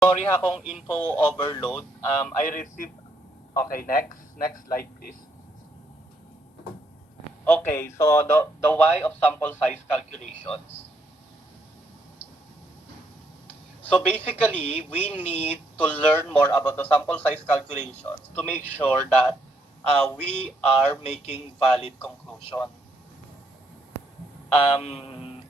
Sorry ha kung info overload. I received... Okay, next slide please. Okay, so the why of sample size calculations. So basically, we need to learn more about the sample size calculations to make sure that we are making valid conclusion. Um,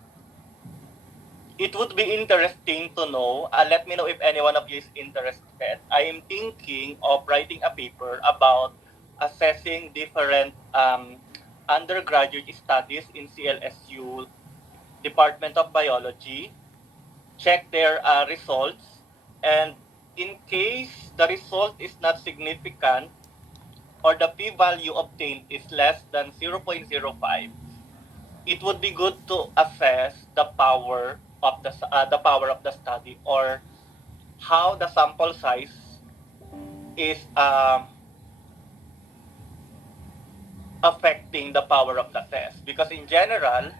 it would be interesting to know, let me know if any one of you is interested. I am thinking of writing a paper about assessing different undergraduate studies in CLSU Department of Biology, check their results, and in case the result is not significant or the p-value obtained is less than 0.05, it would be good to assess the power of the study, or how the sample size is affecting the power of the test. Because in general,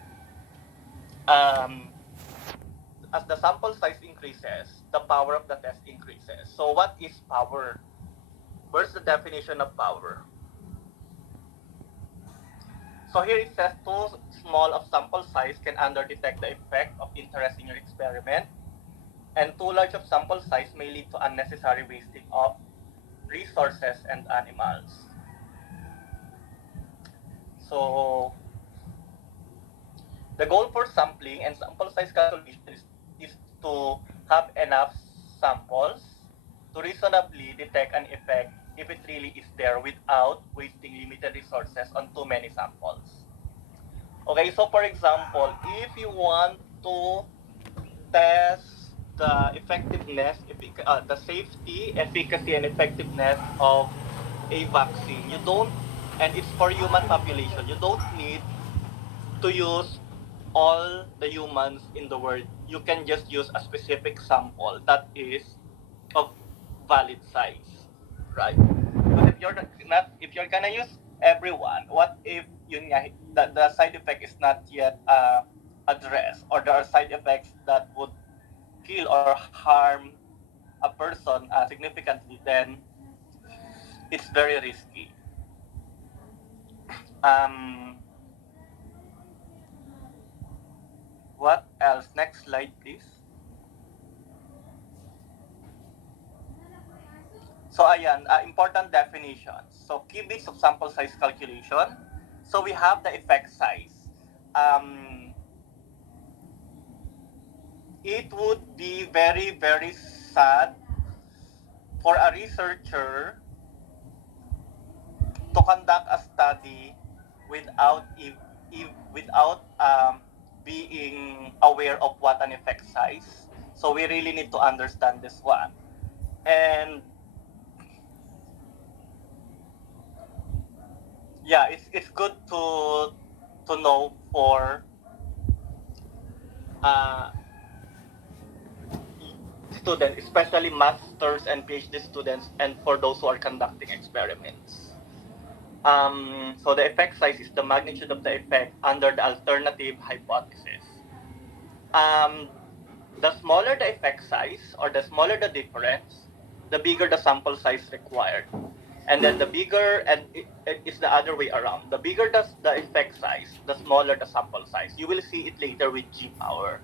um, as the sample size increases, the power of the test increases. So what is power? Where's the definition of power? So here it says too small of sample size can underdetect the effect of interest in your experiment, and too large of sample size may lead to unnecessary wasting of resources and animals. So the goal for sampling and sample size calculation is to have enough samples to reasonably detect an effect if it really is there without wasting limited resources on too many samples. Okay, so for example, if you want to test the effectiveness, the safety, efficacy, and effectiveness of a vaccine, you don't, and it's for human population, you don't need to use all the humans in the world. You can just use a specific sample that is of valid size, right? But if you're gonna use everyone, what if the side effect is not yet addressed, or there are side effects that would kill or harm a person significantly? Then it's very risky. Um, what else? Next slide, please. So ayan, important definitions. So key bits of sample size calculation. So we have the effect size. Um, it would be very, very sad for a researcher to conduct a study without being aware of what an effect size. So we really need to understand this one. And yeah, it's good to know for uh, students, especially masters and PhD students, and for those who are conducting experiments. So the effect size is the magnitude of the effect under the alternative hypothesis. Um, the smaller the effect size, or the smaller the difference, the bigger the sample size required. And then the bigger, and it's the other way around. The bigger the effect size, the smaller the sample size. You will see it later with G power.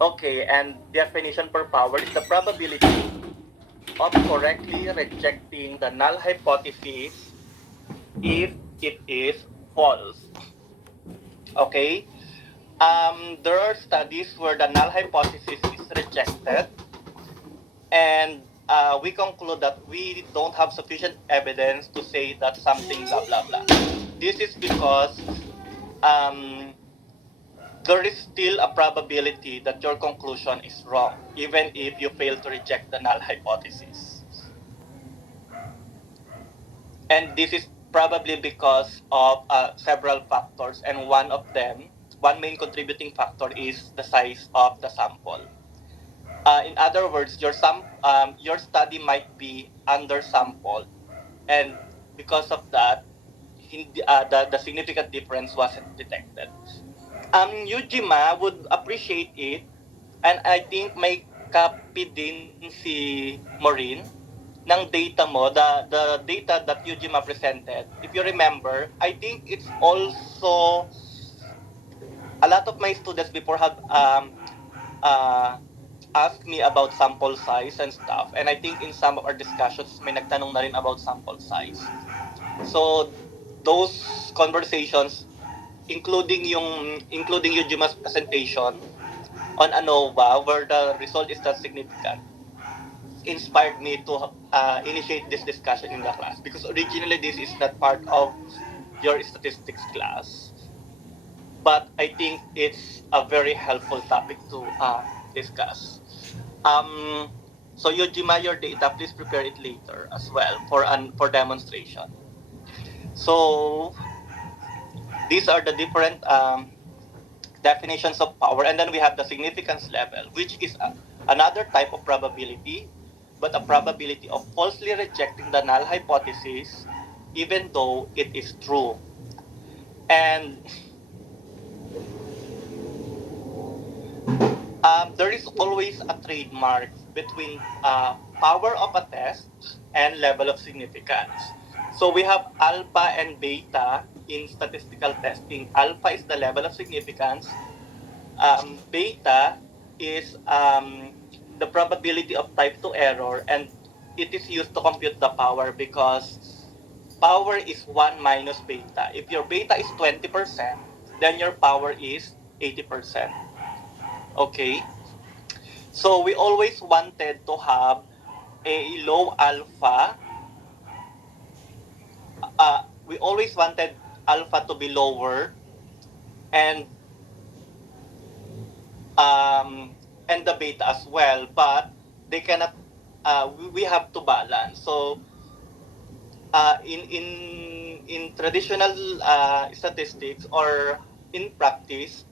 Okay, and definition per power is the probability of correctly rejecting the null hypothesis if it is false. Okay? There are studies where the null hypothesis is rejected, and we conclude that we don't have sufficient evidence to say that something blah blah blah. This is because um, there is still a probability that your conclusion is wrong, even if you fail to reject the null hypothesis. And this is probably because of several factors, and one main contributing factor is the size of the sample. In other words, your study might be undersampled, and because of that, the significant difference wasn't detected. Yujima would appreciate it, and I think nag-copy din si Maureen ng data mo, the data that Yujima presented. If you remember, I think it's also a lot of my students before have uh, asked me about sample size and stuff. And I think in some of our discussions, may nagtanong na rin about sample size. So, those conversations, including Yujima's presentation on ANOVA, where the result is not significant, inspired me to initiate this discussion in the class. Because originally, this is not part of your statistics class. But I think it's a very helpful topic to discuss. Um, so Yojima, your data, please prepare it later as well for demonstration. So these are the different definitions of power, and then we have the significance level, which is another type of probability, but a probability of falsely rejecting the null hypothesis, even though it is true. And there is always a trademark between power of a test and level of significance. So we have alpha and beta in statistical testing. Alpha is the level of significance. Beta is the probability of type 2 error, and it is used to compute the power because power is 1 minus beta. If your beta is 20%, then your power is 80%. Okay? So we always wanted to have a low alpha. We always wanted alpha to be lower, and um, and the beta as well. But they cannot. We have to balance. So in traditional statistics or in practice,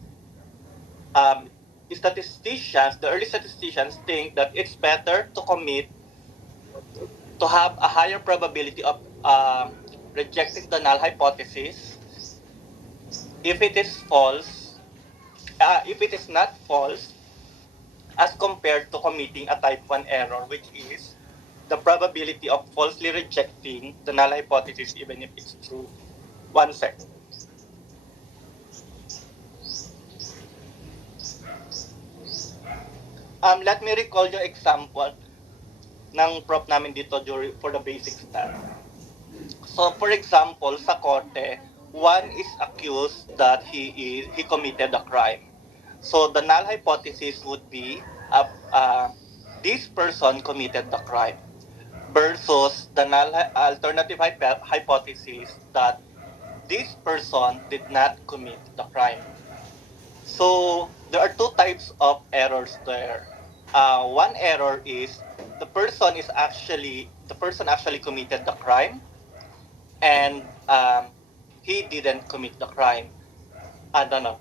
um, statisticians, the early statisticians think that it's better to commit to have a higher probability of rejecting the null hypothesis if it is false, if it is not false, as compared to committing a type 1 error, which is the probability of falsely rejecting the null hypothesis even if it's true. One second. Let me recall yung example ng prof namin dito for the basic stat. So, for example, sa korte, one is accused that he committed a crime. So, the null hypothesis would be this person committed the crime versus the null alternative hypothesis that this person did not commit the crime. So, there are two types of errors there. One error is the person actually committed the crime, and he didn't commit the crime. I don't know.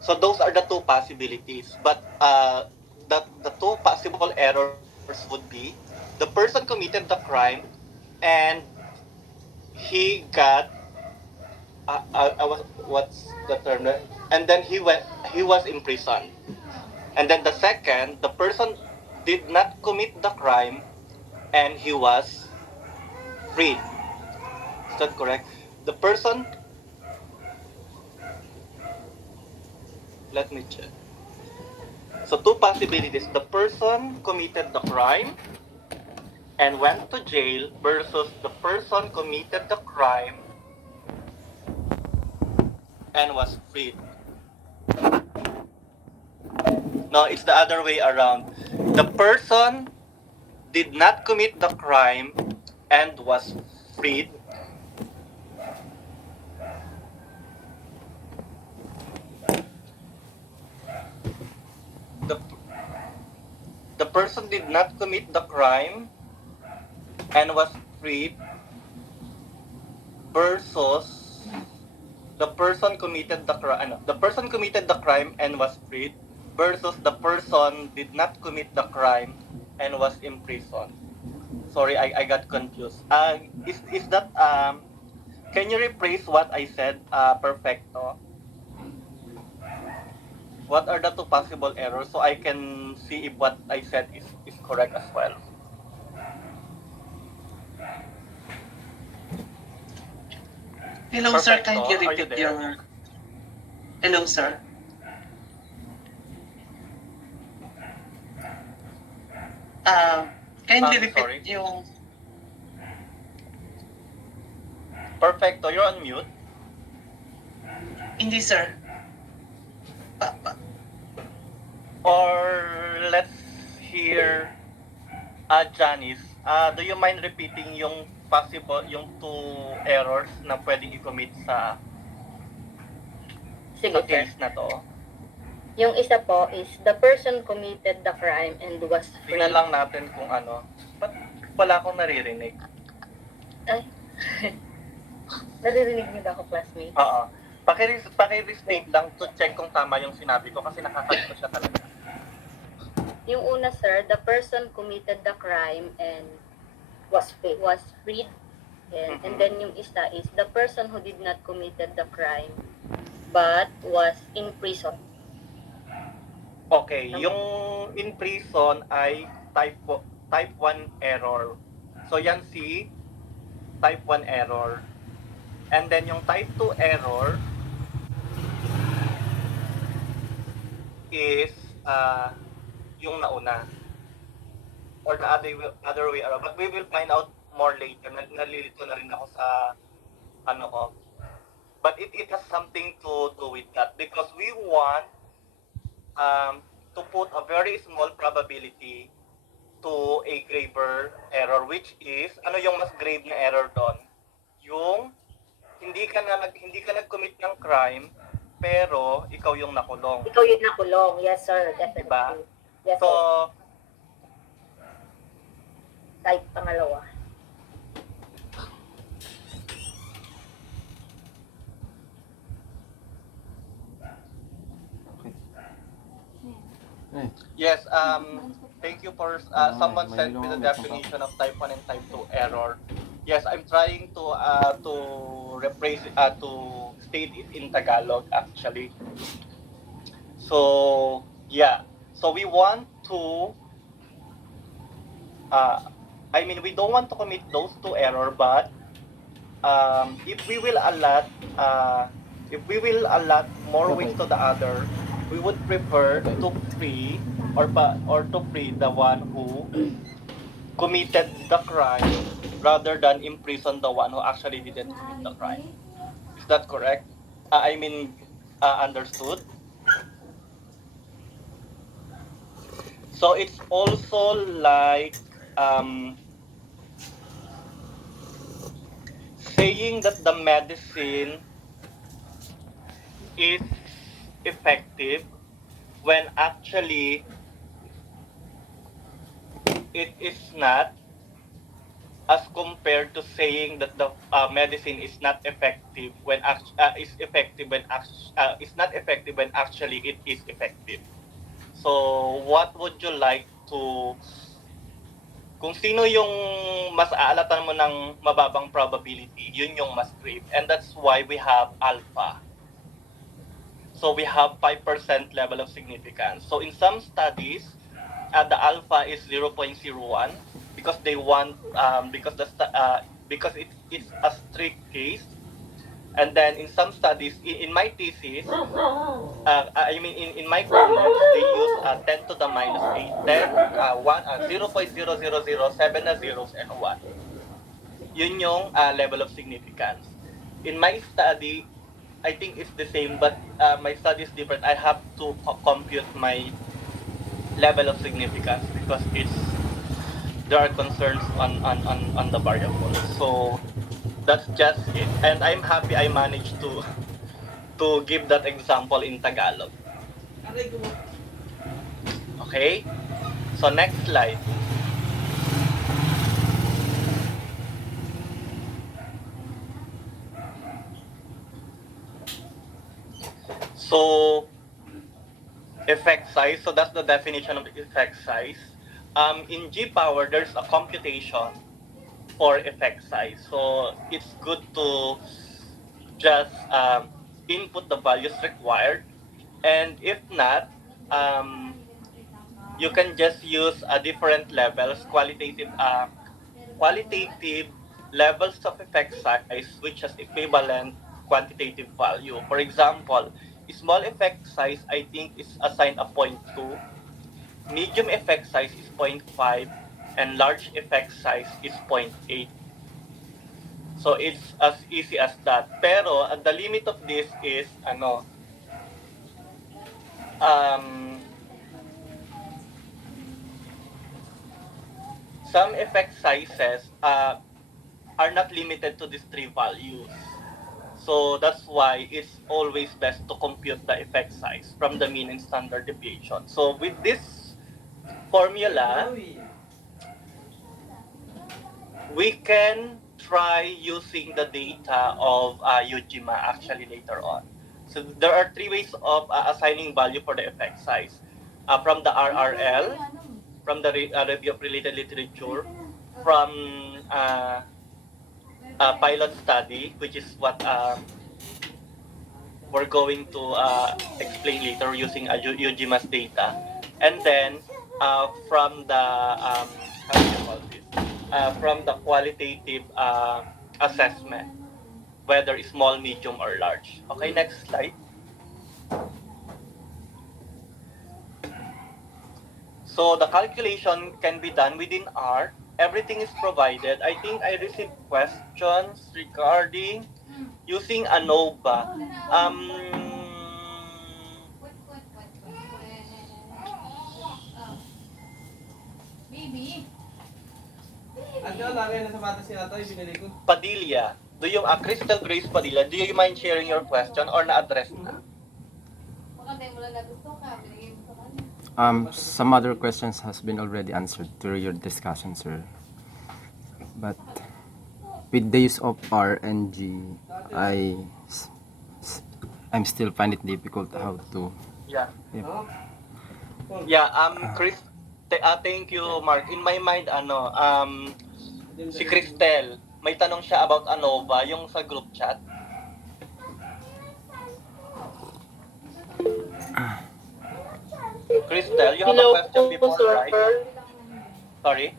So those are the two possibilities. But the two possible errors would be the person committed the crime, and he got what's the term? And then he was imprisoned. And then the second, the person did not commit the crime, and he was freed. Is that correct? The person, let me check. So two possibilities. The person committed the crime and went to jail versus the person committed the crime and was freed. No, it's the other way around. The person did not commit the crime and was freed. The, the person did not commit the crime and was freed versus the person committed the crime. The person committed the crime and was freed versus the person did not commit the crime and was imprisoned. Sorry, I got confused. Is that can you rephrase what I said, perfecto? What are the two possible errors so I can see if what I said is correct as well? Hello, sir. Perfecto. Kindly Are you repeat there? your... Hello, sir. Kindly repeat Sorry. yung... Perfecto. You're on mute. Hindi, sir. Or let's hear Janice. Do you mind repeating yung yung two errors na pwedeng i-commit sa Sige, sir. case na to? Yung isa po is the person committed the crime and was free. Tingnan lang natin kung ano. Ba't wala akong naririnig? Ay. Naririnig niyo ba ako, classmate? Oo. Paki-restate lang to check kung tama yung sinabi ko kasi nakakalito siya talaga. Yung una, sir, the person committed the crime and was freed. And then yung isa is the person who did not committed the crime but was in prison. Okay, yung in prison ay type 1 error. So yan si type 1 error. And then yung type 2 error is yung nauna. Or the other way around. But we will find out more later. Nalilito na rin ako sa ano ko. But it has something to do with that because we want to put a very small probability to a graver error, which is ano yung mas grave na error doon? Yung hindi ka nag-commit ng crime pero ikaw yung nakulong. Ikaw yung nakulong. Yes, sir. Definitely. Diba? Yes, so, sir. Type pangalawa. yes, thank you for someone sent me the definition of type 1 and type 2 error. Yes, I'm trying to rephrase to state it in Tagalog actually. So, yeah. So we want to we don't want to commit those two error, but if we will allot more weight to the other, we would prefer to free to free the one who committed the crime rather than imprison the one who actually didn't commit the crime. Is that correct? Understood? So it's also like saying that the medicine is effective when actually it is not, as compared to saying that the medicine is not effective when is not effective when actually it is effective. So what would you like to, kung sino yung mas aalatan mo ng mababang probability, yun yung mas grave. And that's why we have alpha. So we have 5% level of significance. So in some studies, the alpha is 0.01 because they want because it's a strict case. And then in some studies, in my thesis, in my course, they use 10 to the minus 8, 0.0007 na zeros and 1. Yun yung level of significance. In my study, I think it's the same, but my study is different. I have to compute my level of significance because there are concerns on the variable. So that's just it. And I'm happy I managed to give that example in Tagalog. Okay? So next slide. So effect size, so that's the definition of effect size. In G-Power, there's a computation for effect size. So it's good to just input the values required And if not, you can just use different levels, qualitative levels of effect size, which has equivalent quantitative value. For example, small effect size, I think, is assigned a 0.2, medium effect size is 0.5, and large effect size is 0.8. So it's as easy as that. Pero the limit of this is um, some effect sizes are not limited to these three values. So that's why it's always best to compute the effect size from the mean and standard deviation. So with this formula, we can try using the data of Ujima actually later on. So there are three ways of assigning value for the effect size. From the RRL, from the review of related literature, from pilot study, which is what we're going to explain later using Ujima's data, and then from the how do you call this? From the qualitative assessment, whether it's small, medium, or large. Okay, next slide. So the calculation can be done within R. Everything is provided. I think I received questions regarding using ANOVA. Padilla, Crystal Grace Padilla, do you mind sharing your question or na-address na? Some other questions has been already answered through your discussion, sir. But with the use of R and G, I'm still find it difficult how to. Yeah. Yep. Yeah, Chris, thank you, Mark. In my mind, si Cristel, may tanong siya about ANOVA, yung sa group chat. Cristel, you have a question before, right? Sorry?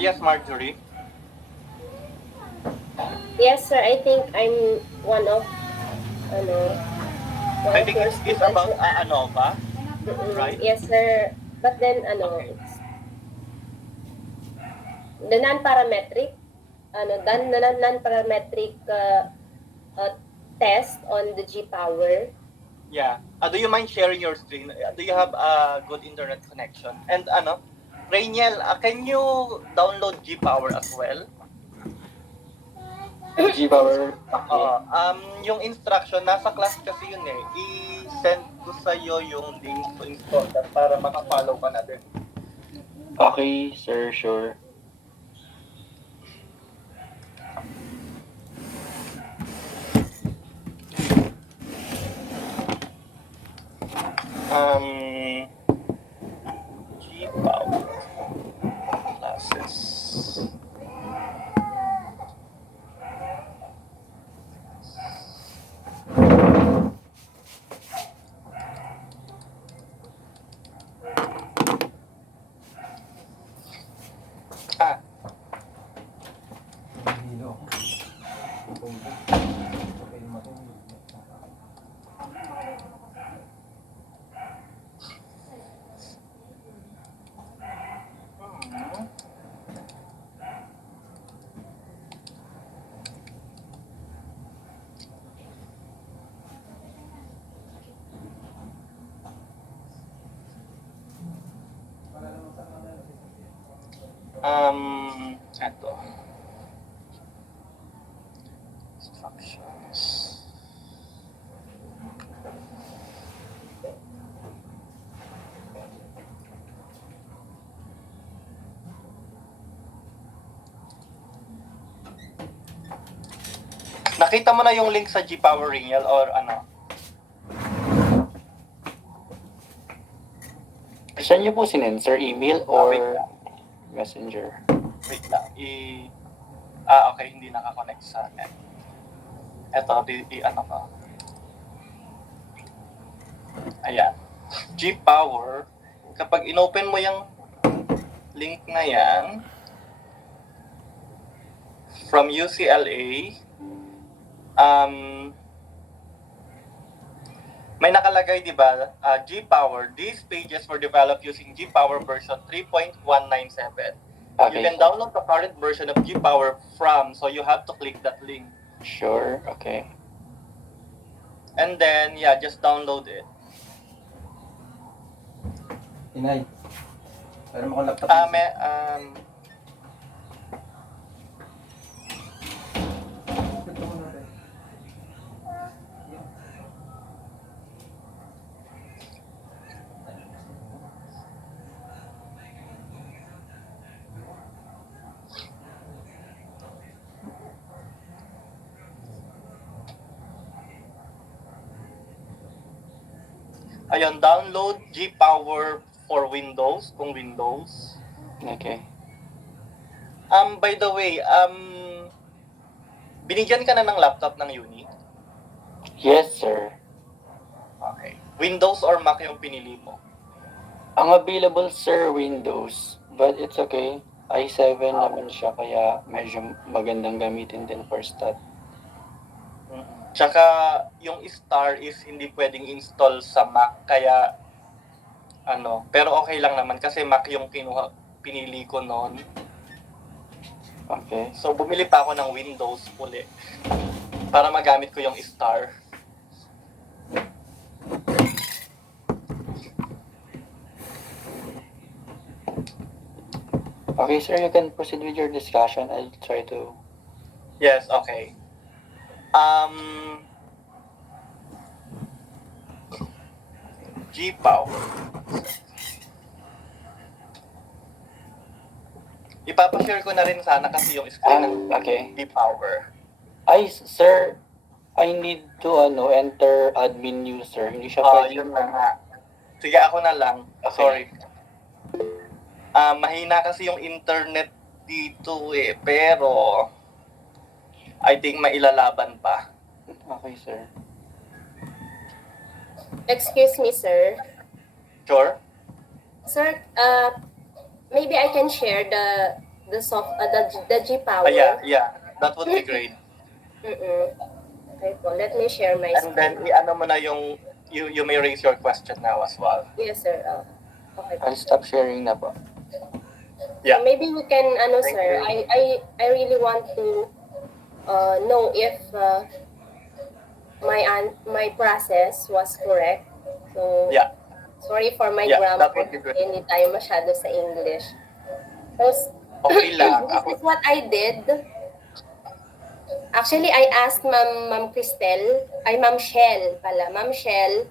Yes, Marjorie. Yes, sir. I think I'm one of, I think it's about ANOVA, right? Yes, sir. But then, Okay. it's the non-parametric, non-parametric test on the G power. Yeah. Do you mind sharing your screen? Do you have a good internet connection? And Rainiel, can you download G-Power as well? G-Power. Yung instruction, nasa class kasi yun eh. I-send ko sa'yo yung link to install that para maka-follow ka na din. Okay, sir, sure. G-Power classes. Ito. Instructions. Nakita mo na yung link sa G-Power Rainiel or ano? Saan niyo po sinend, sir? Email or Wait lang. messenger? Wait lang. Okay, hindi nakakonect sa net. Eto, ano ko. Ayan. G-Power, kapag inopen mo yung link na yan, from UCLA, may nakalagay, di ba, G-Power, these pages were developed using G-Power version 3.197. You Okay, can download the current version of G-Power from, so you have to click that link. sure. Okay. And then, yeah, just download it. Inay. Pero mo akong laptop. Ayun, download G-Power for Windows, kung Windows. Okay. By the way, binigyan ka na ng laptop ng uni? Yes, sir. Okay. Windows or Mac yung pinili mo? Ang available, sir, Windows. But it's okay. i7 naman siya, kaya medyo magandang gamitin din for start. Tsaka, yung Star is hindi pwedeng install sa Mac, kaya, pero okay lang naman kasi Mac yung pinili ko noon. Okay. So, bumili pa ako ng Windows uli para magamit ko yung Star. Okay, sir, you can proceed with your discussion. I'll try to... Yes, okay. G-Power. Ipapashare ko na rin sana kasi yung screen ng Okay. G-Power. Sir, I need to enter admin user. Hindi siya pwede. Yun na nga. Sige, ako na lang. Okay. Sorry. Mahina kasi yung internet dito pero I think mailalaban pa. Okay, sir. Excuse me, sir. Sure? Sir, maybe I can share the G Power. Yeah. That would be great. Okay po. Let me share my And then, i-ano mo na yung, you may raise your question now as well. Yes, sir. Okay. I'll stop sharing na po. Yeah. Maybe we can, Thank sir. you. I really want to know if my process was correct. So, Yeah. sorry for my Yeah, grammar. that would be good. Hindi tayo masyado sa English. So, Okay lang. this is what I did. Actually, I asked Ma'am Cristel, Ma'am Shell pala, Ma'am Shell,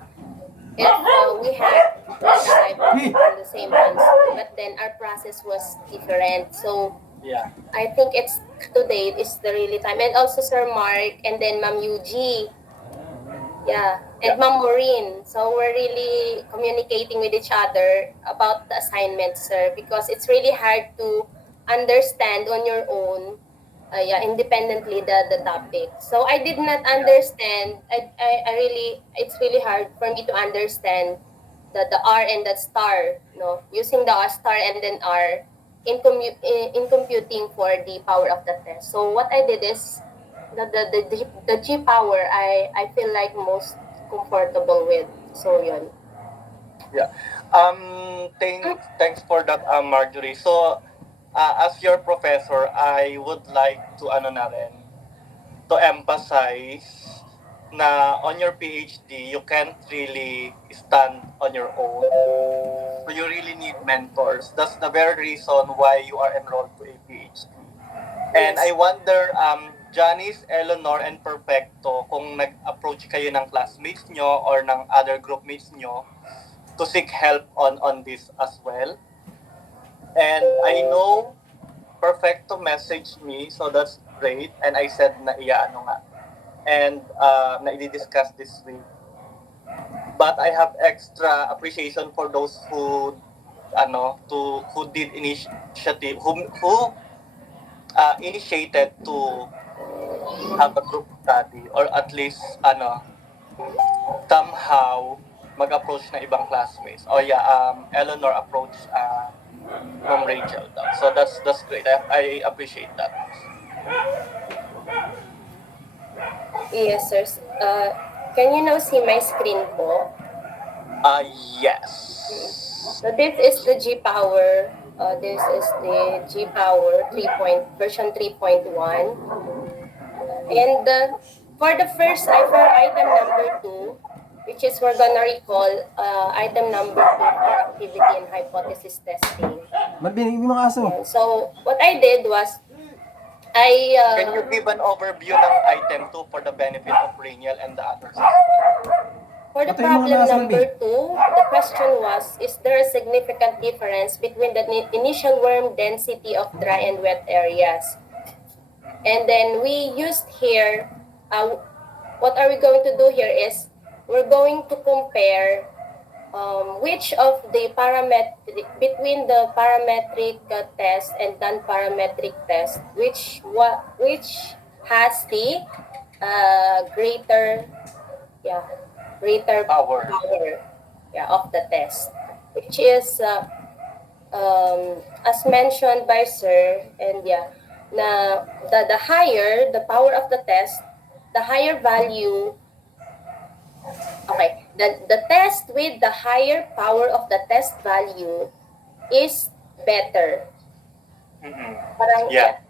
if we had the same answer, but then our process was different. So, Yeah. I think it's today is the really time. And also Sir Mark, and then Ma'am Yuji. Yeah, and Ma'am Maureen. So we're really communicating with each other about the assignment, sir, because it's really hard to understand on your own, independently the topic. So I did not understand. I really, it's really hard for me to understand the R and the star, no, using the star and then R in computing for the power of the test. So what I did is the G power I feel like most comfortable with. So yun. Yeah. Thanks for that, Marjorie. So, as your professor, I would like to to emphasize na on your PhD, you can't really stand on your own. So you really need mentors. That's the very reason why you are enrolled to a PhD. And I wonder, Janice, Eleanor, and Perfecto, kung nag-approach kayo ng classmates nyo or ng other groupmates nyo to seek help on this as well. And I know Perfecto messaged me, so that's great. And I said na nga. And na i-discuss this week. But I have extra appreciation for those who did initiative, who initiated to have a group study or at least somehow mag-approach na ibang classmates. Oh yeah, Eleanor approached Ma'am Rachel daw. So that's great. I appreciate that. Yes, sir. Can you now see my screen po? Yes. So this is the G Power. This is the G Power version 3.1. And for the first, for item number 2, which is we're gonna recall item number 2 for activity and hypothesis testing. Mabinig mo mga aso. Yan. So what I did was, Can you give an overview ng item 2 for the benefit of Rainiel and the others? for the Ito yung mga problem nasa number 2, the question was, is there a significant difference between the initial worm density of dry and wet areas? And then we used here, what are we going to do here is, we're going to compare which of the between the parametric test and non-parametric test, which has the greater Power. of the test, which is as mentioned by Sir, and na the higher the power of the test, the higher value. Okay, the test with the higher power of the test value is better. Parang, Yeah.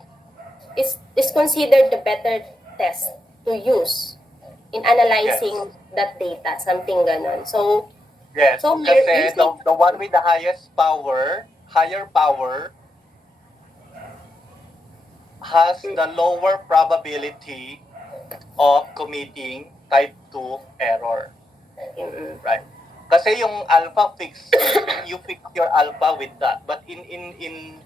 is considered the better test to use in analyzing that data, something ganon. So, Yes. So, Kasi we're the one with the higher power, has the lower probability of committing type 2 error. Right. Kasi yung alpha you fix your alpha with that. But in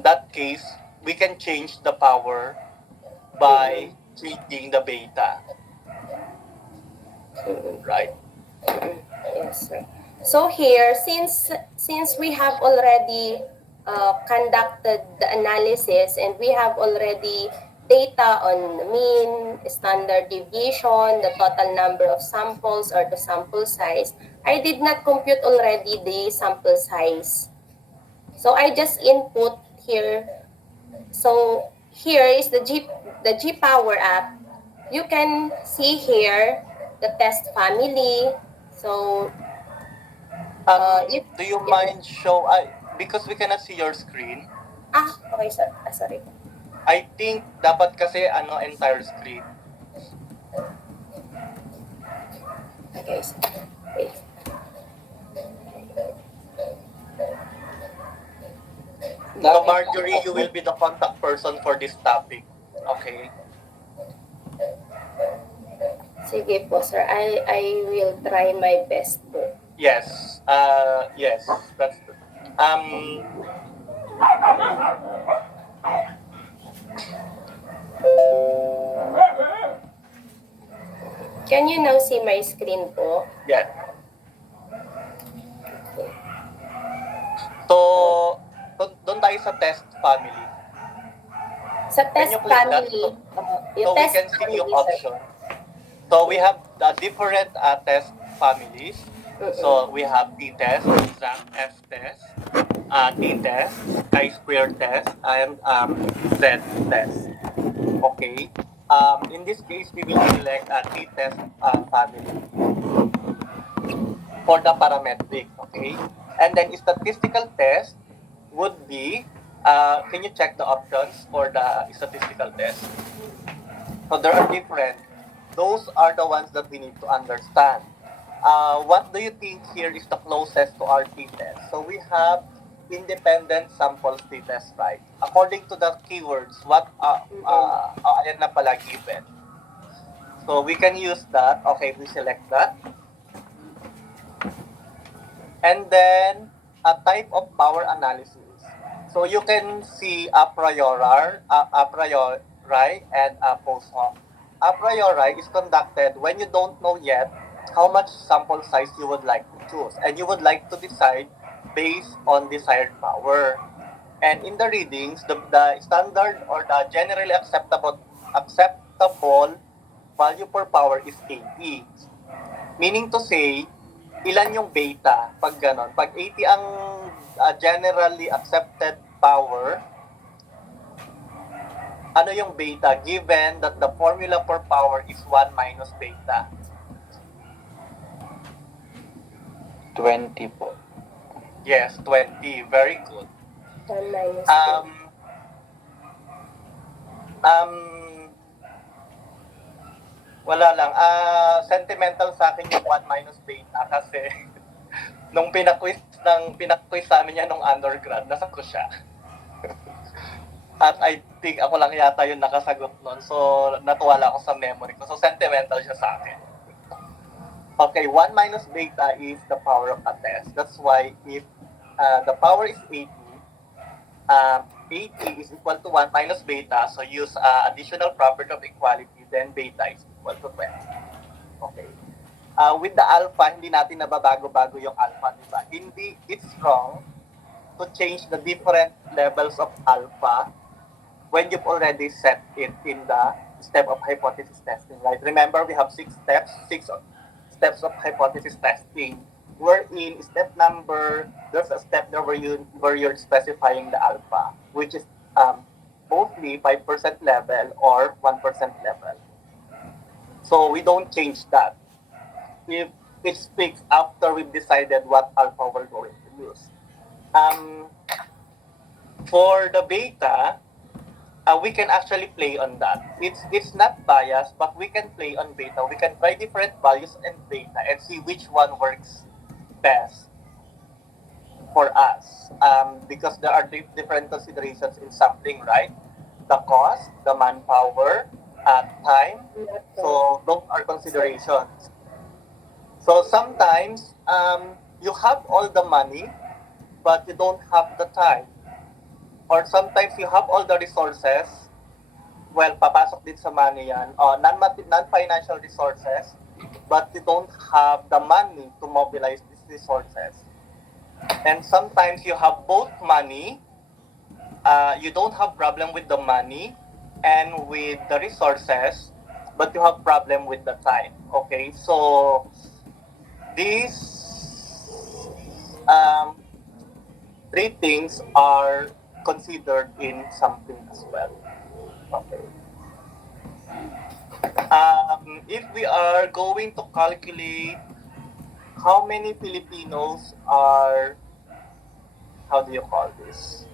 that case, we can change the power by changing the beta. Right. yes, sir. So here, since we have already conducted the analysis and we have already data on mean, standard deviation, the total number of samples or the sample size, I did not compute already the sample size. So I just input here. So here is the G Power app. You can see here the test family. So Do you mind show because we cannot see your screen? okay, sir. Sorry. I think dapat kasi entire screen. Okay, sir. Wait. So Marjorie, you will be the contact person for this topic. Okay. Sige po, sir. I will try my best po. Yes. Yes. That's Can you now see my screen po? yeah. So doon tayo sa test family. Sa Can test you click that? family, So we can see yung option. So we have the different test families. So we have t-test, exact f-test, t-test, chi-square test, and z-test. Okay. In this case, we will select a t-test family for the parametric. Okay. And then statistical test would be, can you check the options for the statistical test? So there are different. Those are the ones that we need to understand. What do you think here is the closest to our t-test? So we have independent sample t-test, right? According to the keywords, ayan na pala given. So we can use that. Okay, we select that. And then a type of power analysis. So you can see a priori and a post hoc. A priori is conducted when you don't know yet how much sample size you would like to choose, and you would like to decide based on desired power. And in the readings, the standard or the generally acceptable value per power is 80. Meaning to say, ilan yung beta pag ganon. Pag 80 ang generally accepted power, ano yung beta given that the formula for power is 1 minus beta? 20 po. Yes, 20. Very good. 1 minus Wala lang. Sentimental sa akin yung 1 minus beta kasi nung pinaquiz sa amin yan nung undergrad, nasagot ko siya. At I think ako lang yata yung nakasagot nun. So, natuwala ako sa memory ko. So, sentimental siya sa akin. Okay, 1 minus beta is the power of a test. That's why if the power is 80, 80 is equal to 1 minus beta. So, use additional property of equality, then beta is equal to 20. Okay. With the alpha, hindi natin nababago-bago yung alpha, di ba? Hindi, it's wrong to change the different levels of alpha when you've already set it in the step of hypothesis testing, right? Remember, we have 6 steps of hypothesis testing. Wherein there's a step there where you're specifying the alpha, which is mostly 5% level or 1% level. So we don't change that. If it speaks after we've decided what alpha we're going to use. For the beta, we can actually play on that. It's not biased, but we can play on beta. We can try different values in beta and see which one works best for us. Because there are different considerations in sampling, right? The cost, the manpower, time. So those are considerations. So sometimes you have all the money, but you don't have the time. Or sometimes you have all the resources, well, papasok din sa money yan, non-financial resources, but you don't have the money to mobilize these resources. And sometimes you have both money, you don't have problem with the money and with the resources, but you have problem with the time. Okay, so these 3 things are considered in sampling as well. Okay. If we are going to calculate how many Filipinos are, how do you call this?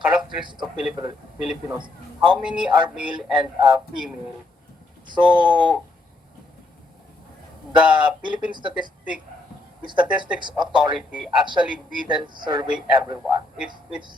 Characteristics of Filipinos. How many are male and female? So, the Philippine Statistics Authority actually didn't survey everyone. It's